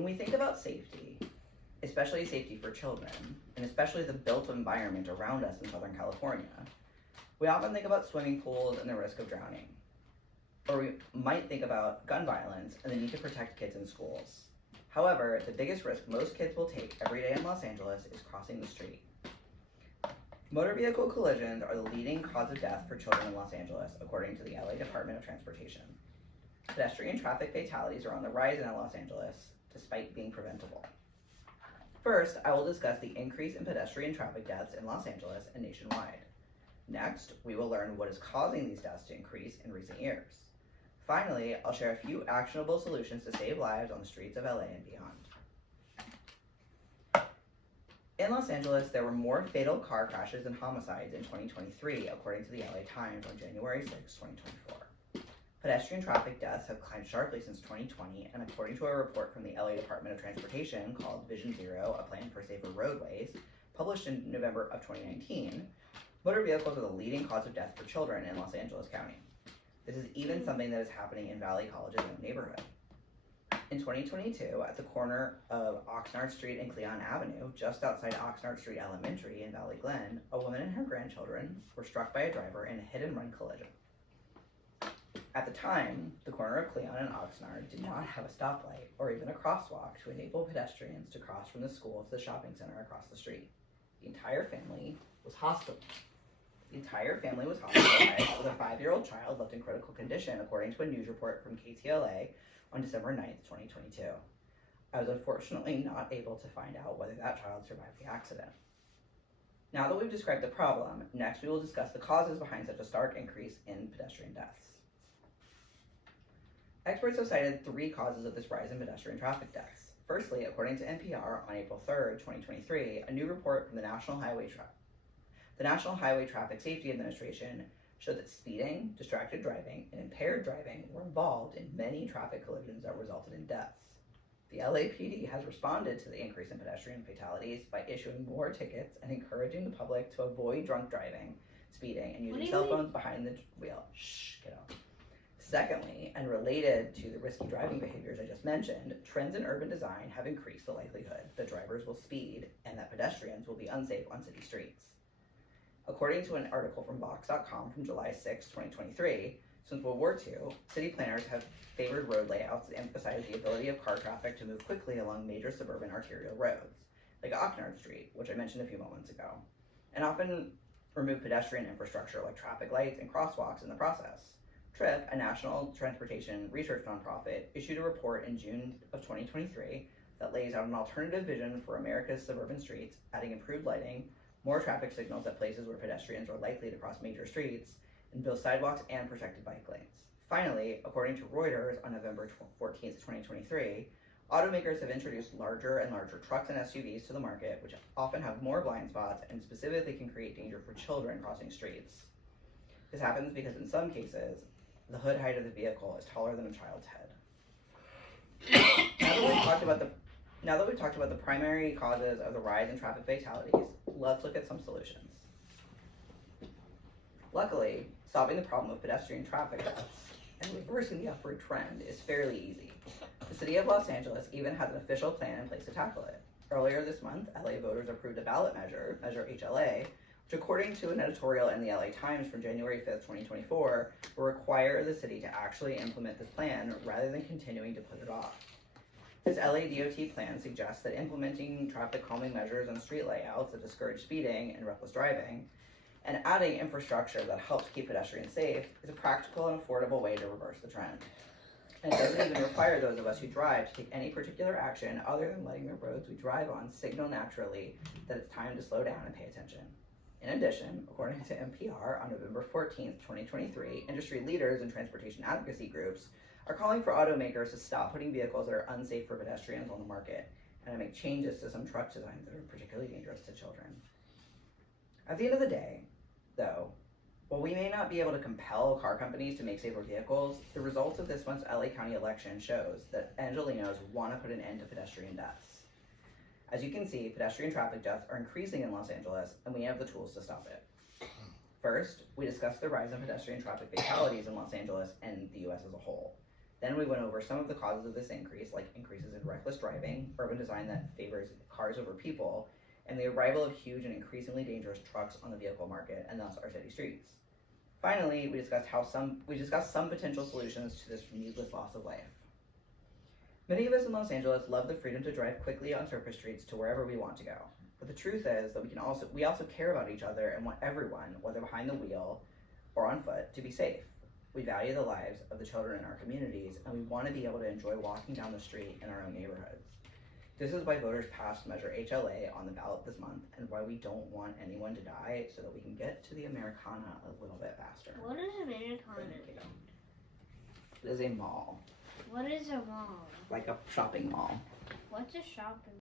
When we think about safety, especially safety for children, and especially the built environment around us in Southern California, we often think about swimming pools and the risk of drowning. Or we might think about gun violence and the need to protect kids in schools. However, the biggest risk most kids will take every day in Los Angeles is crossing the street. Motor vehicle collisions are the leading cause of death for children in Los Angeles, according to the LA Department of Transportation. Pedestrian traffic fatalities are on the rise in Los Angeles, despite being preventable. First, I will discuss the increase in pedestrian traffic deaths in Los Angeles and nationwide. Next, we will learn what is causing these deaths to increase in recent years. Finally, I'll share a few actionable solutions to save lives on the streets of LA and beyond. In Los Angeles, there were more fatal car crashes and homicides in 2023, according to the LA Times on January 6, 2024. Pedestrian traffic deaths have climbed sharply since 2020, and according to a report from the LA Department of Transportation called Vision Zero, a plan for safer roadways, published in November of 2019, motor vehicles are the leading cause of death for children in Los Angeles County. This is even something that is happening in Valley College's own neighborhood. In 2022, at the corner of Oxnard Street and Cleon Avenue, just outside Oxnard Street Elementary in Valley Glen, a woman and her grandchildren were struck by a driver in a hit-and-run collision. At the time, the corner of Cleon and Oxnard did not have a stoplight or even a crosswalk to enable pedestrians to cross from the school to the shopping center across the street. The entire family was hospitalized. with a 5-year-old child left in critical condition, according to a news report from KTLA on December 9th, 2022. I was unfortunately not able to find out whether that child survived the accident. Now that we've described the problem, next we will discuss the causes behind such a stark increase in pedestrian deaths. Experts have cited 3 causes of this rise in pedestrian traffic deaths. Firstly, according to NPR on April 3rd, 2023, a new report from the National Highway Traffic Safety Administration showed that speeding, distracted driving, and impaired driving were involved in many traffic collisions that resulted in deaths. The LAPD has responded to the increase in pedestrian fatalities by issuing more tickets and encouraging the public to avoid drunk driving, speeding, and using cell phones behind the wheel. Secondly, and related to the risky driving behaviors I just mentioned, trends in urban design have increased the likelihood that drivers will speed and that pedestrians will be unsafe on city streets. According to an article from Vox.com from July 6, 2023, since World War II, city planners have favored road layouts that emphasize the ability of car traffic to move quickly along major suburban arterial roads, like Oxnard Street, which I mentioned a few moments ago, and often remove pedestrian infrastructure like traffic lights and crosswalks in the process. TRIP, a national transportation research nonprofit, issued a report in June of 2023 that lays out an alternative vision for America's suburban streets, adding improved lighting, more traffic signals at places where pedestrians are likely to cross major streets, and build sidewalks and protected bike lanes. Finally, according to Reuters on November 14th, 2023, automakers have introduced larger and larger trucks and SUVs to the market, which often have more blind spots and specifically can create danger for children crossing streets. This happens because in some cases, the hood height of the vehicle is taller than a child's head. Now that we've talked about the primary causes of the rise in traffic fatalities, let's look at some solutions. Luckily, solving the problem of pedestrian traffic deaths and reversing the upward trend is fairly easy. The City of Los Angeles even has an official plan in place to tackle it. Earlier this month, LA voters approved a ballot measure, Measure HLA, which according to an editorial in the LA Times from January 5th, 2024, will require the city to actually implement this plan rather than continuing to put it off. This LA DOT plan suggests that implementing traffic calming measures on street layouts that discourage speeding and reckless driving, and adding infrastructure that helps keep pedestrians safe is a practical and affordable way to reverse the trend. And it doesn't even require those of us who drive to take any particular action other than letting the roads we drive on signal naturally that it's time to slow down and pay attention. In addition, according to NPR on November 14th, 2023, industry leaders and transportation advocacy groups are calling for automakers to stop putting vehicles that are unsafe for pedestrians on the market and to make changes to some truck designs that are particularly dangerous to children. At the end of the day, though, while we may not be able to compel car companies to make safer vehicles, the results of this month's LA County election shows that Angelenos want to put an end to pedestrian deaths. As you can see, pedestrian traffic deaths are increasing in Los Angeles, and we have the tools to stop it. First, we discussed the rise in pedestrian traffic fatalities in Los Angeles and the US as a whole. Then we went over some of the causes of this increase, like increases in reckless driving, urban design that favors cars over people, and the arrival of huge and increasingly dangerous trucks on the vehicle market, and thus our city streets. Finally, we discussed some potential solutions to this needless loss of life. Many of us in Los Angeles love the freedom to drive quickly on surface streets to wherever we want to go. But the truth is that we also care about each other and want everyone, whether behind the wheel or on foot, to be safe. We value the lives of the children in our communities, and we want to be able to enjoy walking down the street in our own neighborhoods. This is why voters passed Measure HLA on the ballot this month, and why we don't want anyone to die, so that we can get to the Americana a little bit faster. What is Americana? It is a mall. What is a mall? Like a shopping mall. What's a shopping